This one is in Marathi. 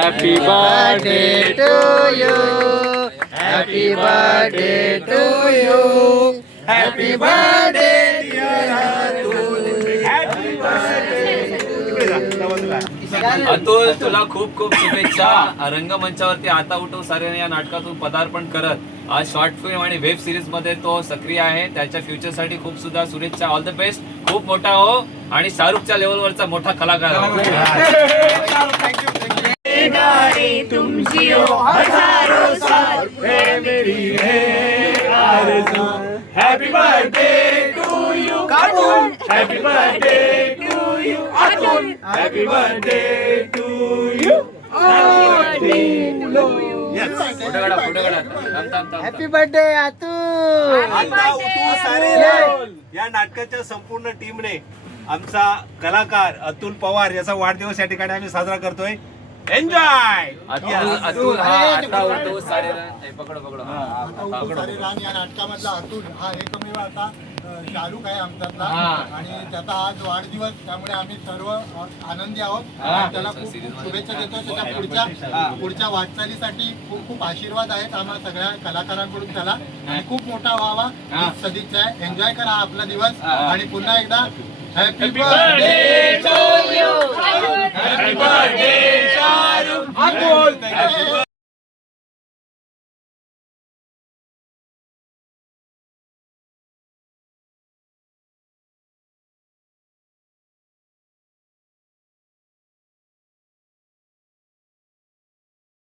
Happy birthday to you. Happy birthday to you. Happy birthday dear Atul. Happy birthday Atul, तुला खूप खूप शुभेच्छा. रंगमंचावरती आता उठव सारे या नाटकातून पदार्पण करत आज शॉर्ट फिल्म आणि वेब सिरीज मध्ये तो सक्रिय आहे. त्याच्या फ्युचर साठी खूप सुद्धा शुभेच्छा. All the best. खूप मोठा हो आणि शाहरुखच्या लेवलवरचा मोठा कलाकार हो. तुमची हो हजारो साल मेरी है आरज़ू. Happy birthday to you Atul. Happy birthday to you Atul. Happy birthday to you. Happy birthday Atul. आता उठू सारे या नाटकाच्या संपूर्ण टीमने आमचा कलाकार अतुल पवार याचा वाढदिवस या ठिकाणी आम्ही साजरा करतोय. एन्जॉय. अतुल हा आता उठव सारे पकडो पकडो. या नाटकामधला अतुल हा एकमेव आता शाहरुख आहे आमच्यातला आणि त्याचा आज वाढदिवस, त्यामुळे आम्ही सर्व आनंदी आहोत. त्याला खूप शुभेच्छा देतो. त्याच्या पुढच्या वाटचालीसाठी खूप खूप आशीर्वाद आहेत आम्हाला सगळ्या कलाकारांकडून त्याला, आणि खूप मोठा व्हावा ही सदिच्छा आहे. एन्जॉय करा आपला दिवस आणि पुन्हा एकदा happy birthday to you. Happy birthday Shahrukh.